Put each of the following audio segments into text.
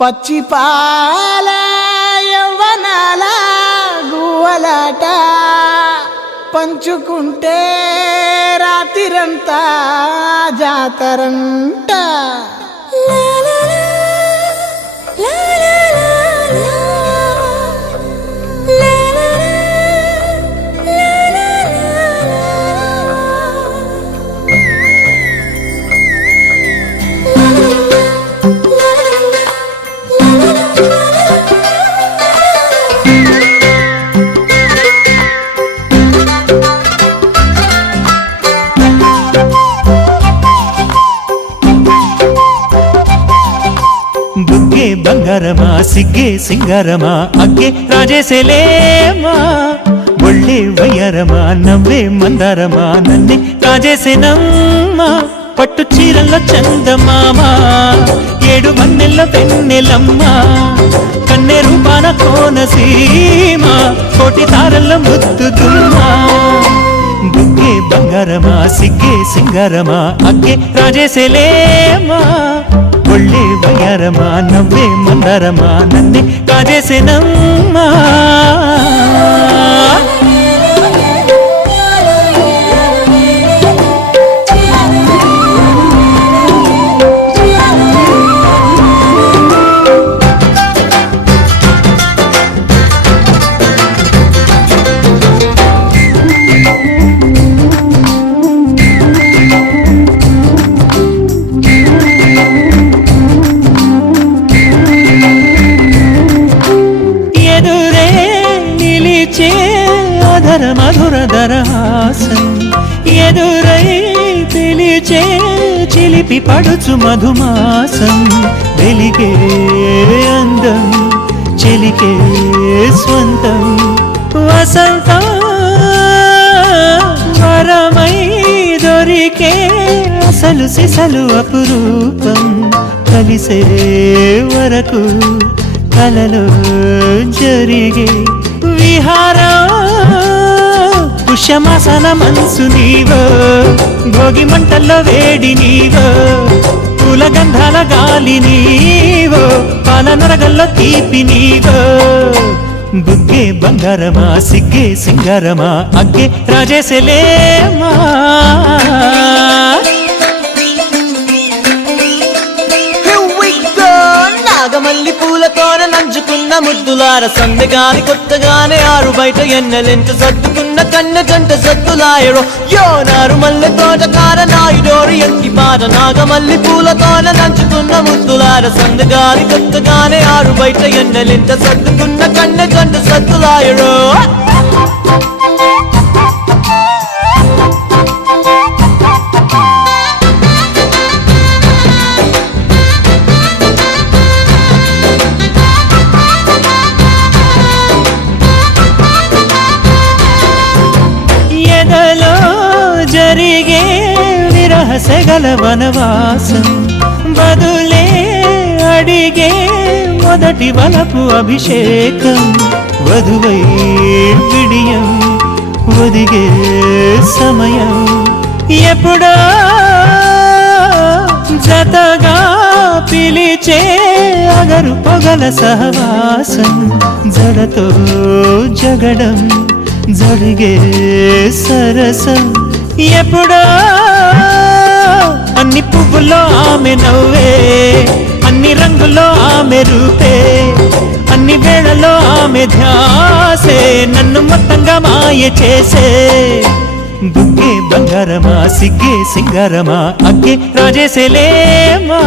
పచ్చిపాల యవ్వనాల గువ్వలాట పంచుకుంటే రాత్రిరంతా జాతరంట. బుగ్గే బంగారమా సిగ్గే సింగారమా అగ్గే రాజేసేలేమా, ఒళ్ళే వయ్యారమా నవ్వే మందారమా నన్నే కాజేసేనమ్మా. పట్టు చీరల్లో చందమామా ఏడు మన్నెల్లో వెన్నెలమ్మా, కన్నె రూపాన కోనసీమా కోటి తారల్లో ముద్దుతుమ్మా. బుగ్గే బంగారమా సిగ్గే సింగారమా అగ్గే రాజేసేలేమా, ఒళ్ళే వయ్యారమా నవ్వే మందారమా నన్నే కాజేసేనమ్మా. మధుర దరహాసం ఎదురై పిలిచే చిలిపి పడుచు మధుమాసం, వెలిగే అందం చెలికే స్వంతం వసంతం వరమై దొరికే అసలు సిసలు అపురూపం, కలిసే వరకు కలలో జరిగే విహారం. పుష్యమాసన మనసు నీవో భోగి మంటల్లో వేడి నీవో, పూల గంధాల గాలి నీవో పాల నరగల్లో తీపి నీవో. బుగ్గే బంగారమా సిగ్గే సింగారమా అగ్గే రాజేసేలేమా. నాగమల్లి పూలతోన నంచుకున్న ముద్దులార సందెగాని కొత్తగానే ఆరు బయట ఎన్నెలెంట సర్దుకున్న కన్న జంట సద్దులాయరో యోనారు మల్లె తోటకార నాయుడోరు ఎంకి పాట. నాగమల్లి పూలతోన నంచుకున్న ముద్దులార సందెగాని కొత్తగానే ఆరు బయట ఎన్నెలెంట సర్దుకున్న కన్న జంట సద్దులాయరో. జరిగే విరహసగల వనవాసం, బదులే అడిగే మొదటి వలపు అభిషేకం, వధువై విడియం ఒదిగే సమయం ఎప్పుడో జతగా పిలిచే అగరు పొగల సహవాసం, జడతో జగడం జరిగే సరసం ఎప్పుడో. అన్ని పువ్వుల్లో ఆమె నవ్వే అన్ని రంగుల్లో ఆమె రూపే, అన్ని వేళల్లో ఆమె ధ్యాసే నన్ను మొత్తంగా మాయ చేసే. బుగ్గే బంగారమా సిగ్గే సింగారమా అగ్గే రాజేసేలేమా,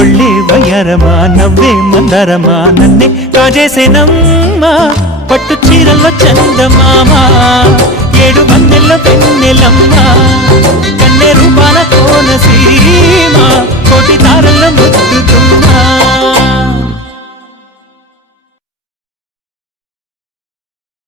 ఒళ్ళే వయ్యారమా నవ్వే మందారమా నన్నే కాజేసేనమ్మా. పట్టు చీరల్లో చందమామా ఏడు మన్నెల్లో వెన్నెలమ్మా, కన్నె రూపాన